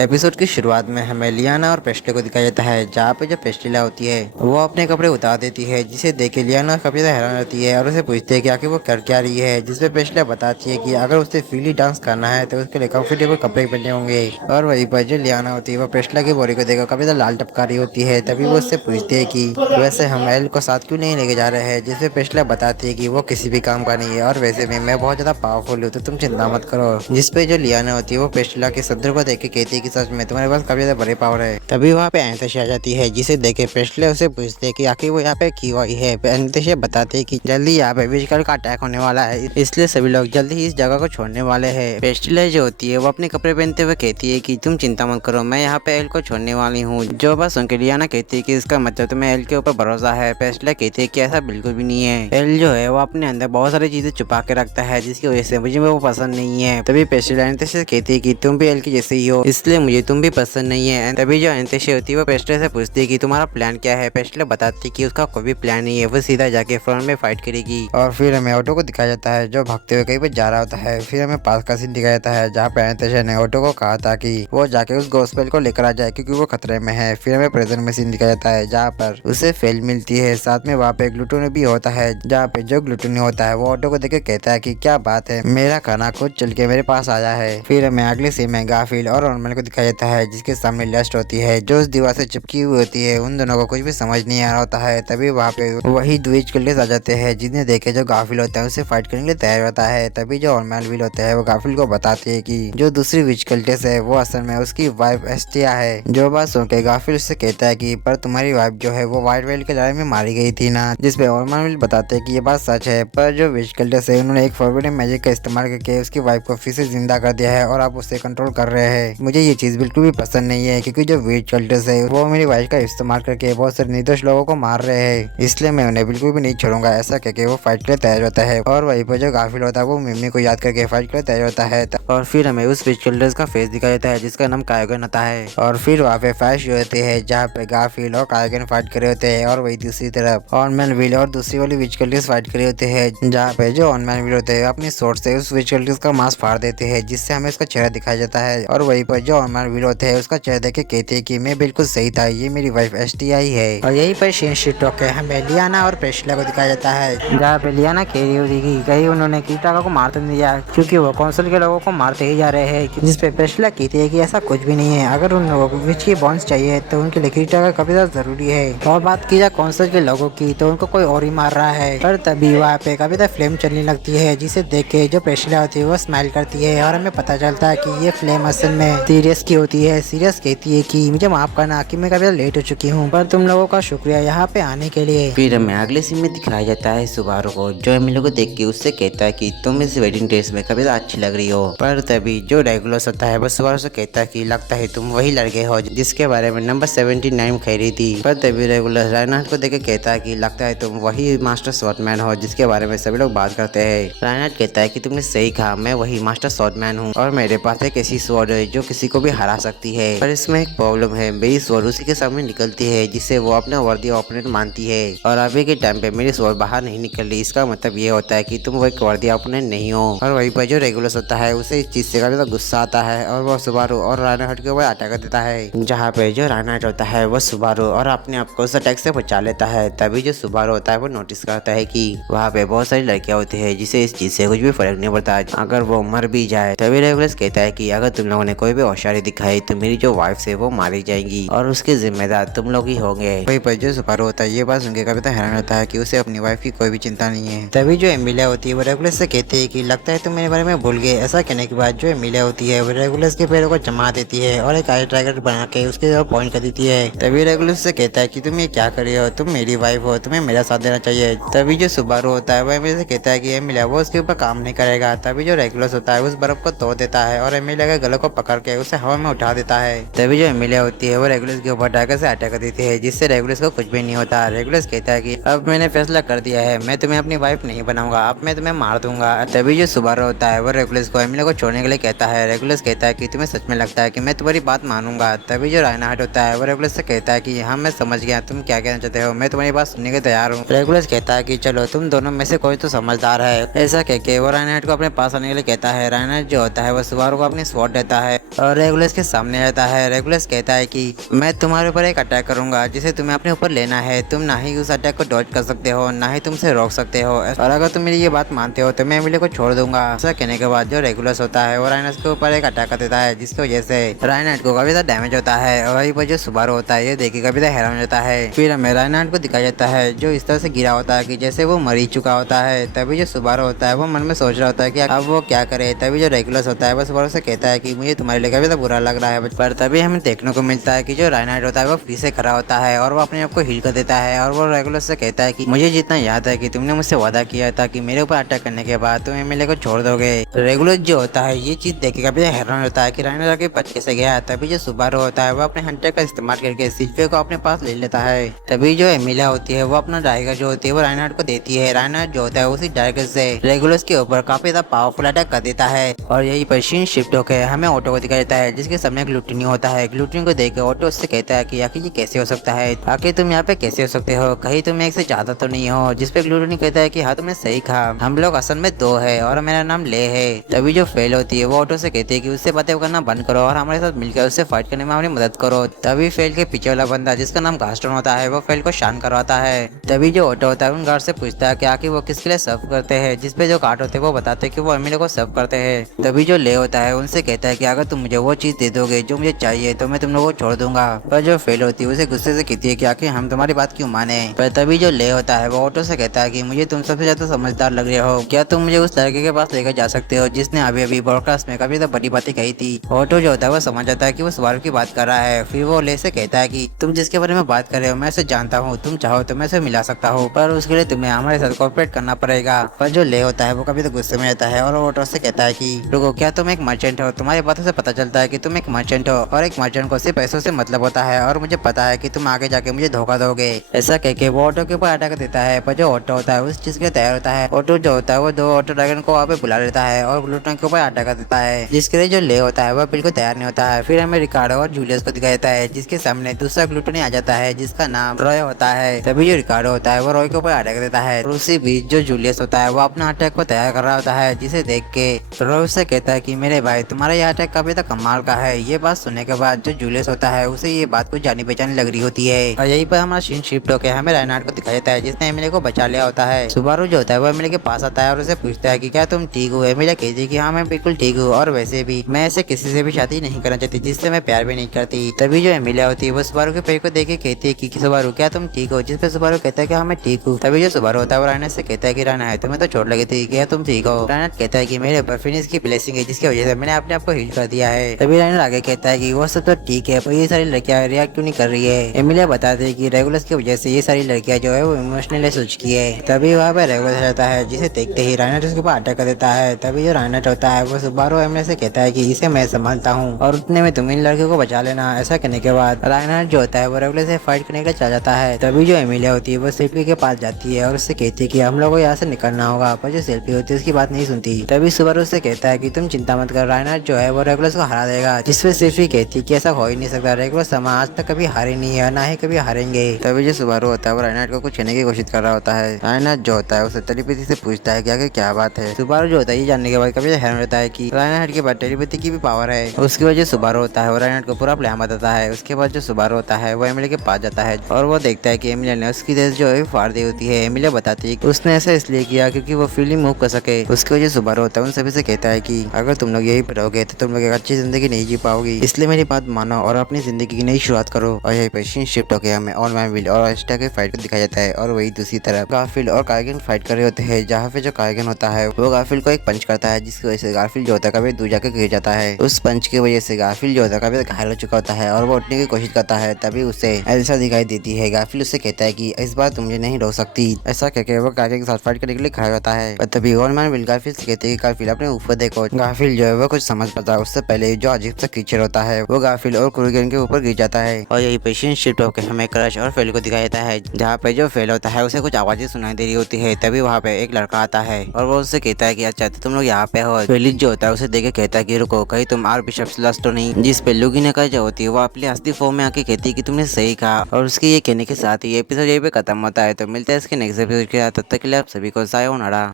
Episode की शुरुआत में हमें लियाना और पेस्ट्ले को दिखाया जाता है, जहाँ पे जो पेस्ट्रिला होती है वो अपने कपड़े उतार देती है, जिसे देख के लियाना काफी ज्यादा हैरान रहती है और उसे पूछती है कि आखिर वो कर क्या रही है। जिसपे पेस्ट्रिला बताती है कि अगर उसे फ्रीली डांस करना है तो उसके लिए कंफर्टेबल कपड़े पहनने होंगे। और वहीं पर जो लियाना होती है वो पेस्ट्रिला की बॉडी को देखकर काफी ज्यादा लाल टपका रही होती है। तभी वो उससे पूछती है कि वैसे हम एल को साथ क्यों नहीं लेके जा रहे हैं। जिसपे पेस्ट्रिला बताती है कि वो किसी भी काम का नहीं है और वैसे भी मैं बहुत ज्यादा पावरफुल हूँ, तो तुम चिंता मत करो। जिसपे जो लियाना होती है वो पेस्ट्रिला के सदर को देख के कहती है कि सच में तुम्हारे पास काफी ज्यादा बड़े पावर है। तभी वहाँ पे एंथेसिया आ जाती है, जिसे देखे पेस्ट्रिला उसे पूछते है कि आखिर वो यहाँ पे क्यों आई है। एंथेसिया बताते है कि जल्दी यहाँ पे विजकल का अटैक होने वाला है, इसलिए सभी लोग जल्दी ही इस जगह को छोड़ने वाले हैं। पेस्ट्रिला जो होती है वो अपने कपड़े पहनते हुए कहती है कि तुम चिंता मत करो, मैं यहाँ पे एल को छोड़ने वाली हूँ। जो बात सुन के लियाना कहती है कि इसका मतलब तुम्हें एल के ऊपर भरोसा है। पेस्ट्रिला कहती है कि ऐसा बिल्कुल भी नहीं है। एल जो है वो अपने अंदर बहुत सारी चीजें छुपा के रखता है, जिसकी वजह से मुझे वो पसंद नहीं है। तभी पेस्ट्रिला एंथेसिया कहती है कि तुम भी एल की जैसे ही हो, इसलिए मुझे तुम भी पसंद नहीं है। तभी जो एंथेसिया होती है वो पेस्ट्रिला से पूछती है कि तुम्हारा प्लान क्या है। पेस्ट्रिला बताती है कि उसका कोई भी प्लान नहीं है, वो सीधा जाके फ्रंट में फाइट करेगी। और फिर हमें ऑटो को दिखाया जाता है जो भागते हुए कहीं पे जा रहा होता है। फिर हमें पास का सीन दिखाया जाता है जहाँ पे एंथेसिया ने ऑटो को कहा था कि वो जाके उस गॉस्पेल को लेकर आ जाए क्योंकि वो खतरे में है। फिर हमें प्रेजेंट में सीन दिखाया जाता है जहाँ पर उसे फेल मिलती है। साथ में वहाँ पे ग्लूटोनी भी होता है, जहाँ पे जो ग्लूटोनी होता है वो ऑटो को देख के कहता है कि क्या बात है, मेरा खाना खुद चल के मेरे पास आया है। फिर हमें अगले सीन में गाफिल और ऑर्मल को दिखाया जाता है, जिसके सामने लस्ट होती है जो उस दीवार से चिपकी हुई होती है। उन दोनों को कुछ भी समझ नहीं आ रहा होता है। तभी वहाँ पे वही द्विज कल्टेस आ जाते हैं, जिन्हें देखे जो गाफिल होता है उसे फाइट करने के लिए तैयार होता है। तभी जो ऑर्मल विल होता है वो गाफिल को बताते हैं कि जो दूसरी विज कल्टेस है वो असल में उसकी वाइफ एस्टिया है। जो बात सुन के गाफिल उससे कहता है कि पर तुम्हारी वाइफ जो है वो व्हाइट वेल की लड़ाई में मारी गई थी ना। जिसपे ऑर्मल विल बताते हैं कि ये बात सच है, पर जो विज कल्टेस है उन्होंने एक फॉरबिडन मैजिक का इस्तेमाल करके उसकी वाइफ को फिर से जिंदा कर दिया है और आप उसे कंट्रोल कर रहे हैं। मुझे ये चीज बिल्कुल भी पसंद नहीं है, क्योंकि जो विज कल्टेस है वो मेरी वाइफ का इस्तेमाल करके बहुत सारे निर्दोष लोगों को मार रहे हैं, इसलिए मैं उन्हें बिल्कुल भी नहीं छोड़ूंगा। ऐसा कहके वो फाइट के लिए तैयार होता है। और वहीं पर जो गाफिल होता है वो मिमी को याद करके फाइट के लिए तैयार होता है। और फिर हमें उस विज कल्टेस का फेस दिखाया जाता है जिसका नाम कायोगन होता है। और फिर वहाँ पे फाइट शुरू होती है जहाँ पे गाफिल और कायोगन फाइट कर रहे होते हैं। और वही दूसरी तरफ ऑर्मल विल और दूसरी वाली विज कल्टेस फाइट कर रहे होते हैं, जहाँ पे जो ऑर्मल विल होते हैं अपनी स्वॉर्ड से उस विज कल्टेस का मांस फाड़ देते हैं, जिससे हमें उसका चेहरा दिखाया जाता है। और वहीं पर जो ऑर्मल विल होते हैं उसका चेहरा देख के कहते हैं कि मैं बिल्कुल सही था, ये मेरी वाइफ एस्टिया ही है। और यही पर सीन शिफ्ट होकर हमें लियाना और पेस्ट्रिला को दिखाया जाता है, जहाँ पे लियाना कह रही होती कि कहीं उन्होंने कीटाका को मार तो नहीं दिया, क्योंकि वो काउंसिल के लोगों को मारते ही जा रहे हैं। जिसपे पेस्ट्रिला कहती है कि ऐसा कुछ भी नहीं है, अगर उन लोगों को विच की बॉन्ड्स चाहिए तो उनके लिए कीटाका काफी ज्यादा जरूरी है। और बात की जाए काउंसिल के लोगों की तो उनको कोई और ही मार रहा है। पर तभी वहाँ पे काफी ज्यादा फ्लेम चलने लगती है, जिसे देख के जो पेस्ट्रिला होती है वो स्माइल करती है। और हमें पता चलता है कि ये फ्लेम असल में सीरियस की होती है। सीरियस कहती है कि मुझे माफ करना कि मैं काफी ज्यादा लेट हो चुकी हूँ, पर तुम लोगों का शुक्रिया यहाँ पे आने के लिए। फिर हमें अगले सीन में दिखाया जाता है सुबारू को, जो एमिलो को देख के उससे कहता है कि तुम इस वेडिंग ड्रेस में काफी अच्छी लग रही हो। पर तभी जो रेगुलस होता है वो सुबारू से कहता है कि लगता है तुम वही लड़के हो जिसके बारे में नंबर 79 कह रही थी। पर तभी रेगुलस राइनहार्ड को देख के कहता है कि लगता है तुम वही मास्टर स्वॉर्डमैन हो जिसके बारे में सभी लोग बात करते हैं। राइनहार्ड कहता है कि तुमने सही कहा, मैं वही मास्टर स्वॉर्डमैन हूँ और मेरे पास एक ऐसी स्वॉर्ड है जो किसी को भी हरा सकती है। पर इसमें एक प्रॉब्लम है, मेरी स्वॉर्ड उसी के सामने निकलती है जिसे वो अपना वर्दी ओपोनेंट मानती है। और अभी के टाइम पे मेरी स्वॉर्ड बाहर नहीं निकल रही, इसका मतलब ये होता है कि तुम वो एक वर्दी ओपोनेंट नहीं हो। और वहीं पर जो रेगुलस होता है उसे इस चीज से काफी ज्यादा गुस्सा आता है और वो सुबारू और राइनहार्ड के ऊपर अटैक कर देता है, जहाँ पे जो राइनहार्ड होता है वो सुबारू और अपने आप को उस अटैक से बचा लेता है। तभी जो सुबारू होता है वो नोटिस करता है कि वहाँ पे बहुत सारी लड़कियां होती है जिसे इस चीज से कुछ भी फर्क नहीं पड़ता अगर वो मर भी जाए। तभी रेगुलस कहता है कि अगर तुम लोगों ने कोई भी होशियारी दिखाई तो मेरी जो वाइफ है वो मारी जाएगी और उसके जिम्मेदार तुम लोग ही होंगे। वहीं पर जो सुबारू होता है ये बात सुनकर काफी हैरान होता है कि उसे अपनी वाइफ की कोई भी चिंता नहीं है। तभी जो एमिलिया होती है वो रेगुलस से कहती है कि लगता है तुम मेरे बारे में भूल गए। ऐसा कहने के बाद जो एमिलिया होती है वो रेगुलस के पैरों को जमा देती है और एक आई ट्रैकर बना के उसके ऊपर पॉइंट कर देती है। तभी रेगुलस से कहता है कि तुम ये क्या कर रही हो, तुम मेरी वाइफ हो, तुम्हें मेरा साथ देना चाहिए। तभी जो सुबारू होता है वो एमिलिया से कहता है कि एमिलिया वो उसके ऊपर काम नहीं करेगा। तभी जो रेगुलस होता है उस बर्फ को तोड़ देता है और एमिलिया के गले को पकड़ के उसे हवा में उठा देता है। तभी जो एमिलिया होती है वो रेगुलस के ऊपर टाइगर से अटैक कर देती है, जिससे रेगुलस को कुछ भी नहीं होता। रेगुलस कहता है कि अब मैंने फैसला कर दिया है, मैं तुम्हें अपनी वाइफ नहीं बनाऊंगा, अब मैं तुम्हें मार दूंगा। तभी जो सुबारू होता है वो रेगुलस को एमिलिया को छोड़ने के लिए कहता है। रेगुलस कहता है कि तुम्हें सच में लगता है कि मैं तुम्हारी बात मानूंगा। तभी जो राइनहार्ड होता है वो रेगुलस से कहता है कि हाँ मैं समझ गया तुम क्या कहना चाहते हो, मैं तुम्हारी बात सुनने के तैयार हूँ। रेगुलस कहता है कि चलो तुम दोनों में से कोई तो समझदार है। ऐसा कहके वो राइनहार्ड को अपने पास आने के लिए कहता है। राइनहार्ड जो होता है वो सुबारू को अपनी स्वॉर्ड देता है और रेगुलस के सामने आता है। रेगुलस कहता है कि मैं तुम्हारे ऊपर एक अटैक करूंगा जिसे तुम्हें अपने ऊपर लेना है। तुम ना ही उस अटैक को डॉज कर सकते हो, ना ही तुमसे रोक सकते हो, और अगर तुम मेरी ये बात मानते हो तो मैं एमिली को छोड़ दूंगा। ऐसा कहने के बाद जो रेगुलस होता है वो राइनस के ऊपर एक अटैक कर देता है, जिसकी वजह से राइनार्ड को काफी ज्यादा डैमेज होता है। और वहीं पर जो सुबारू होता है ये देखिए काफी ज्यादा हैरान हो जाता है। फिर हमें राइनार्ड को दिखाया जाता है जो इस तरह से गिरा होता है कि जैसे वो मर ही चुका होता है। तभी जो सुबारू होता है वो मन में सोच रहा होता है कि अब वो क्या करे। तभी जो रेगुलस होता है वो सुबारू से कहता है कि मुझे तुम्हारे लिए काफी ज्यादा बुरा लग रहा है, पर तभी हमें देखने को मिलता है कि जो राइनार्ड होता है वो फिर से खड़ा होता है और वो अपने आप को हील कर देता है। और वो रेगुलस से कहता है कि मुझे जितना याद है कि तुमने मुझसे वादा किया था कि मेरे ऊपर अटैक करने के बाद तुम एमिली को छोड़ दोगे। रेगुलस जो होता है ये चीज देख के काफी हैरान होता है कि राइनार्ड आगे बच कैसे गया। तभी जो सुबारू होता है वो अपने हंटर का इस्तेमाल करके सिल्फे को अपने पास ले लेता है। तभी जो एमिलिया होती है वो अपना डाइगर जो होती है वो राइनार्ड को देती है। राइनार्ड जो होता है उसी डाइगर से रेगुलस के ऊपर काफी ज्यादा पावरफुल अटैक कर देता है। और यही पर सीन शिफ्ट होकर हमें ऑटो को दिखाया जाता है जिसके सामने ग्लूटिनी होता है। ग्लूटिनी को देख ऑटो उससे कहता है कि आखिर ये कैसे हो सकता है, आखिर तुम यहाँ पे कैसे हो सकते हो, कहीं तुम एक से ज्यादा तो नहीं हो। जिसपे ग्लूटिनी कहता है कि हाँ तुमने सही कहा, हम लोग असल में दो है और मेरा नाम ले है। तभी जो फेल होती है वो ऑटो से कहती है कि उससे बातें करना बंद करो और हमारे साथ मिलकर उससे फाइट करने में हमारी मदद करो। तभी फेल के पीछे वाला बंदा जिसका नाम गास्टन होता है वो फेल को शांत करवाता है। तभी जो ऑटो होता है उन गार्ड से पूछता है कि आखिर वो किसके लिए सर्व करते हैं। जिसपे जो गार्ड होते हैं वो बताते हैं कि वो एमिली को सर्व करते हैं। तभी जो ले होता है उनसे कहता है कि अगर तुम मुझे वो चीज दे दोगे जो मुझे चाहिए तो मैं तुम लोगों को छोड़ दूंगा। पर जो फेल होती है उसे गुस्से से कहती है कि आखिर हम तुम्हारी बात क्यों माने। पर तभी जो ले होता है वो ऑटो से कहता है कि मुझे तुम सबसे ज्यादा समझदार लग रहे हो, क्या तुम मुझे उस लड़के के पास लेकर जा सकते हो जिसने अभी अभी ब्रॉडकास्ट में काफी ज्यादा बड़ी बातें कही थी। ऑटो जो होता है वो समझ जाता है कि वो सुबारू की बात कर रहा है। फिर वो ले से कहता है कि तुम जिसके बारे में बात कर रहे हो मैं उसे जानता हूँ, तुम चाहो तो मैं उसे मिला सकता हूँ, पर उसके लिए तुम्हें हमारे साथ कोऑपरेट करना पड़ेगा। पर जो ले होता है वो कभी तो गुस्से में आता है और ऑटो से कहता है कि रुको, क्या तुम एक मर्चेंट हो? तुम्हारी बातों से पता चलता है कि तुम एक मर्चेंट हो और एक मर्चेंट को सिर्फ पैसों से मतलब होता है, और मुझे पता है कि तुम आगे जाके मुझे धोखा दोगे। ऐसा कह के वो ऑटो के ऊपर अटैक देता है। पर जो ऑटो होता है उस चीज के लिए तैयार होता है। ऑटो जो होता है वो दो ऑटो ड्रैगन को वहाँ पे बुला लेता है और ग्लूटन के ऊपर अटैक देता है, जिसके लिए जो ले होता है वह बिल्कुल तैयार नहीं होता है। फिर हमें रिकार्डो और जूलियस को दिखाया जाता है जिसके सामने दूसरा ग्लूटनी आ जाता है जिसका नाम रॉय होता है। तभी जो रिकार्डो होता है वो रॉय के ऊपर अटैक देता है। और उसी बीच जो जूलियस होता है वो अपना अटैक को तैयार कर रहा होता है, जिसे देख के रॉय उससे कहता है कि मेरे भाई तुम्हारा यह अटैक काफी तो कमाल का है। ये बात सुनने के बाद जो जूलियस होता है उसे ये बात कुछ जानी पहचानी लग रही होती है। और यही पर हमारा सीन शिफ्ट होकर हमें राइनार्ड को दिखाया जाता है जिसने एमिली को बचा लिया होता है। सुबारू जो होता है वो एमिली के पास आता है और उसे पूछता है कि क्या तुम ठीक हो। एमिली कहती है कि हाँ मैं बिल्कुल ठीक हूँ, और वैसे भी मैं ऐसे किसी से भी शादी नहीं करना चाहती जिससे मैं प्यार भी नहीं करती। तभी जो एमिलिया होती है वो सुबारू के पैर को देख के कहती है कि सुबारू क्या तुम ठीक हो। जिसपे सुबारू कहता है कि हाँ मैं ठीक हूँ। तभी जो सुबारू होता है वो राइनार्ड से कहता है कि राइनार्ड है तुम्हें तो चोट लगी थी, क्या तुम ठीक हो? राइनार्ड कहता है कि मेरे ऊपर फिनिश की ब्लेसिंग है जिसकी वजह से मैंने अपने आप को हील कर दिया है। तभी राइनार्ड आगे कहता है कि वो सब तो ठीक है, पर ये सारी लड़कियां रिएक्ट क्यों नहीं कर रही है। एमिलिया बताते है कि रेगुलस की वजह से ये सारी लड़कियां जो है वो इमोशनली सोच की है। तभी वहाँ पे रेगुलस रहता है जिसे देखते ही राइनार्ड उसके ऊपर अटैक कर देता है। तभी जो राइनार्ड होता है वो सुबारू एमिलिया से कहता है कि इसे मैं संभालता हूँ और उतने में तुम इन लड़कियों को बचा लेना। ऐसा करने के बाद राइनार्ड जो होता है वो रेगुलर से फाइट करने के लिए चला जाता है। तभी जो एमिलिया होती है वो सेल्फी के पास जाती है और उससे कहती है कि हम लोग को यहाँ से निकलना होगा, पर जो सेल्फी होती है उसकी बात नहीं सुनती। तभी सुबारू उससे कहता है कि तुम चिंता मत कर, राइनार्ड जो है वो रेगुलर को हरा देगा। जिसपे सेल्फी कहती है कि ऐसा हो ही नहीं सकता, रेगुलर समा आज तक कभी हारे नहीं है, ना ही कभी हारेंगे। तभी जो सुबारू होता है वो राइनार्ड को कुछ कहने की कोशिश कर रहा होता है। राइनार्ड जो होता है उसे टेलीपैथी से पूछता है कि आखिर क्या बात है। सुबारू जो होता है ये जानने के बाद कभी हैरान रहता है कि राइनार्ड के बाद टेलीपैथी की भी पावर है। उसकी वजह सुबारू होता है वो राइनार्ड को पूरा प्लान बताता है। उसके बाद जो सुबारू होता है वो एमिली के पास जाता है और वो देखता है कि एमिलिया ने उसकी देश जो है फाड़ दी होती है। एमिलिया बताती है कि उसने ऐसा इसलिए किया क्योंकि वो फीलिंग मूव कर सके। उसकी वजह सुबारू होता है उन सभी से कहता है कि अगर तुम लोग यही पर रहोगे तो तुम लोग एक अच्छी जिंदगी नहीं जी पाओगी, इसलिए मेरी बात मानो और अपनी जिंदगी की नई शुरुआत करो। और यही पर सीन शिफ्ट होकर हमें ऑन मैन विल और एस्टा के फाइट को दिखाया जाता है। और वही दूसरी तरफ गारफील्ड और कार्गिन फाइट कर रहे होते हैं, जहाँ पे जो कार्गिन होता है वो गारफील्ड को एक पंच करता है जिसकी वजह से गारफील्ड जो होता है कभी दूर जाकर गिर जाता है। उस पंच की वजह से गारफील्ड जो होता है कभी घायल हो चुका होता है और वो उठने की कोशिश करता है। तभी उसे एल्सा दिखाई देती है। गारफील्ड उससे कहता है कि इस बार तुम मुझे नहीं रोक सकती। ऐसा कहकर वो कार्गिन के साथ फाइट करने के लिए खड़ा होता है। तभी ऑन मैन विल गारफील्ड से कहते हैं कि गारफील्ड अपने ऊपर देखो। गारफील्ड जो है वो कुछ समझ पाता है उससे पहले जो अजीब सा क्रीचर होता है वो गारफील्ड और कार्गिन के ऊपर गिर जाता है। और यही पे सीन शिफ्ट होकर हमें क्रश और फेल को दिखाया जाता है, जहाँ पे जो फेल होता है उसे कुछ आवाजें सुनाई दे रही होती है। तभी वहाँ पे एक लड़का आता है और वो उससे कहता है कि अच्छा तो तुम लोग यहाँ पे हो। फेलिक्स जो होता है उसे देख के कहता है कि रुको, कहीं तुम आर बिशप्स लस्ट तो नहीं। जिस पे लुगिना का जो होती है वो अपने असली फॉर्म में आके कहती है कि तुमने सही कहा। और उसके ये कहने के साथ ही एपिसोड यही पे खत्म होता है। तो मिलता है इसके नेक्स्ट एपिसोड के साथ, तब तक के लिए आप सभी को सायोनारा।